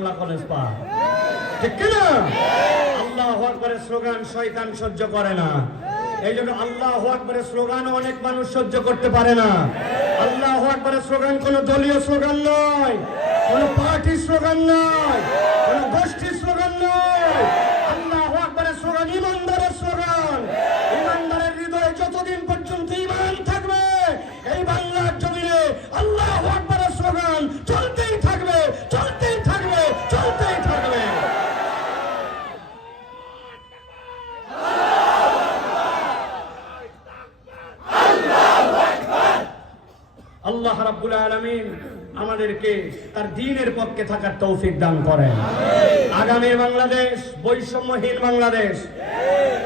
Bangla college পায়, ঠিক কিনা? আল্লাহু আকবারের স্লোগান শয়তান সহ্য করে না, এই জন্য আল্লাহু আকবারের স্লোগান অনেক মানুষ সহ্য করতে পারে না। আল্লাহু আকবারের স্লোগান কোন দলীয় স্লোগান নয়, কোন পার্টির স্লোগান নয়, কোন গোষ্ঠীর স্লোগান নয়। আল্লাহু আকবারের স্লোগান ইমানদারের স্লোগান। ইমানদারের হৃদয়ে যতদিন পর্যন্ত ঈমান থাকবে, এই বাংলার জমিনে আল্লাহু আকবারের স্লোগান চলতেই থাকবে, চলতেই থাকবে, চলতেই থাকবে। আল্লাহ রাব্বুল আলামিন আমাদেরকে তার দ্বীনের পক্ষে থাকার তৌফিক দান করেন। আগামীর বাংলাদেশ বৈষম্যহীন বাংলাদেশ,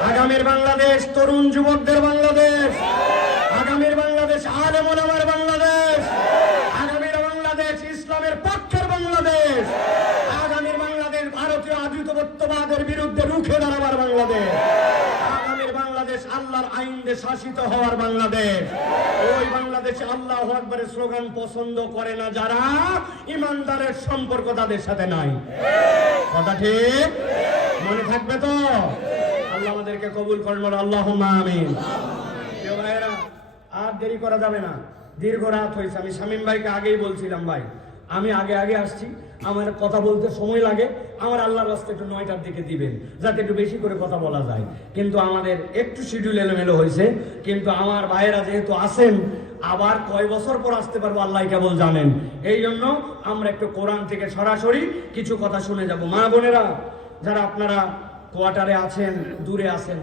আগামীর বাংলাদেশ তরুণ যুবকদের বাংলাদেশ, আগামীর বাংলাদেশ আলেম ওলামার বাংলাদেশ, আগামীর বাংলাদেশ ইসলামের পক্ষের বাংলাদেশ, আগামীর বাংলাদেশ ভারতীয় আধিপত্যবাদের বিরুদ্ধে রুখে দাঁড়াবার বাংলাদেশ, আগামীর বাংলাদেশ আল্লাহর আইনে শাসিত হওয়ার বাংলাদেশ। ওই বাংলাদেশে আল্লাহু আকবারের স্লোগান পছন্দ করে না যারা, ইমানদারের সম্পর্ক তাদের সাথে নাই। কথা ঠিক? মনে থাকবে তো? আল্লাহ আমাদেরকে কবুল করেন, বলো আল্লাহুম্মা আমিন। প্রিয় ভাইয়েরা, আর দেরি করা যাবে না, দীর্ঘ রাত হয়েছে। আমি শামীম ভাইকে আগেই বলছিলাম, ভাই আমি আগে আগে আসছি, আমার কথা বলতে সময় লাগে, আমার আল্লাহর রাস্তায় একটু 9টার দিকে দিবেন যাতে একটু বেশি করে কথা বলা যায়। কিন্তু আমাদের একটু শিডিউল এলোমেলো হয়েছে, কিন্তু আমার ভাইয়েরা যেহেতু আসেন, আবার কয় বছর পর আসতে পারবো আল্লাহ কেবল জানেন। এই জন্য আমরা একটু কোরআন থেকে সরাসরি কিছু কথা শুনে যাব। মা বোনেরা যারা আপনারা কোয়ার্টারে আছেন, দূরে আছেন,